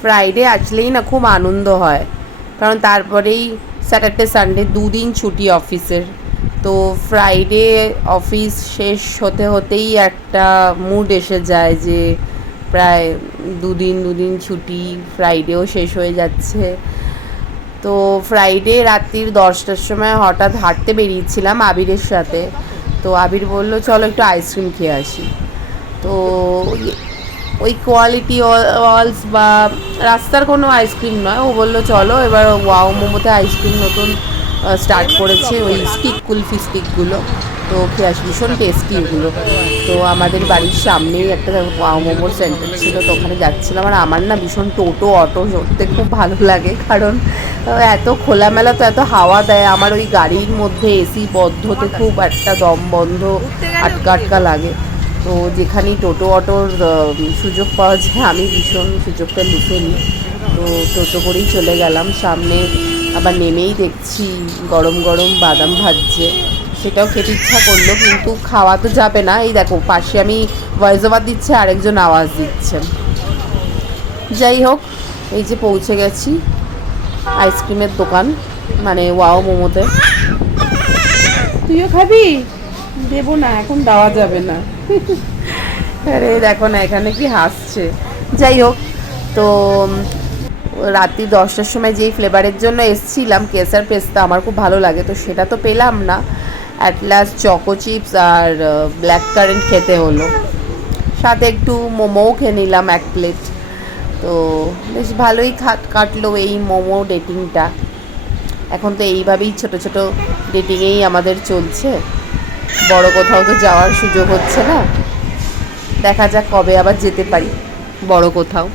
Friday আসলেই না খুব আনন্দ হয়, কারণ তারপরেই স্যাটারডে সানডে 2 দিন ছুটি অফিসের। তো ফ্রাইডে অফিস শেষ হতে হতেই একটা মুড এসে যায় যে প্রায় 2 দিন ছুটি, ফ্রাইডেও শেষ হয়ে যাচ্ছে। তো ফ্রাইডে রাত্রির 10টার সময় হঠাৎ হাঁটতে বেরিয়েছিলাম আবিরের সাথে। তো আবির বলল চলো একটু আইসক্রিম খেয়ে আসি। তো ওই কোয়ালিটি ওয়ালস বা রাস্তার কোনো আইসক্রিম নয়, ও বললো চলো এবার ওয়াও মোমোতে আইসক্রিম নতুন স্টার্ট করেছে, ওই স্টিক কুলফি স্টিকগুলো, তো খেয়ে আসি, ভীষণ টেস্টি এগুলো। তো আমাদের বাড়ির সামনেই একটা ওয়াও মোমোর সেন্টার ছিল, তো ওখানে যাচ্ছিলাম। আর আমার না ভীষণ টোটো অটো চড়তে খুব ভালো লাগে, কারণ এত খোলামেলা, তো এত হাওয়া দেয়। আমার ওই গাড়ির মধ্যে এসি বদ্ধতে খুব একটা দম বন্ধ আটকা আটকা লাগে। তো যেখানেই টোটো অটোর সুযোগ পাওয়া যায় আমি ভীষণ সুযোগটা লুফে নিই। তো টোটো করেই চলে গেলাম সামনে। আবার নেমেই দেখছি গরম গরম বাদাম ভাজছে, সেটাও খেতে ইচ্ছা করলো, কিন্তু খাওয়া তো যাবে না। এই দেখো পাশে আমি ভয়েস ওভার দিচ্ছে, আরেকজন আওয়াজ দিচ্ছেন। যাই হোক, এই যে পৌঁছে গেছি আইসক্রিমের দোকান, মানে ওয়াও মোমোতে। তুইও খাবি? দেবো না, এখন দেওয়া যাবে না। আরে দেখো না এখানে কি হাসছে। যাই হোক, তো রাত্রি 10টার সময় যেই ফ্লেভারের জন্য এসছিলাম, কেসার পেস্তা আমার খুব ভালো লাগে, তো সেটা তো পেলাম না। অ্যাট লাস্ট চকো চিপস আর ব্ল্যাক কারেন্ট খেতে হলো, সাথে একটু মোমোও খেয়ে নিলাম 1 প্লেট। তো বেশ ভালোই কাটলো এই মোমো ডেটিংটা। এখন তো এইভাবেই ছোট ছোট ডেটিংয়েই আমাদের চলছে, বড় কোথাও তো যাওয়ার সুযোগ হচ্ছে না। দেখা যাক কবে আবার যেতে পারি বড় কোথাও।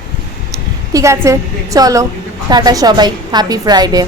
ঠিক আছে, চলো টাটা সবাই, হ্যাপি ফ্রাইডে।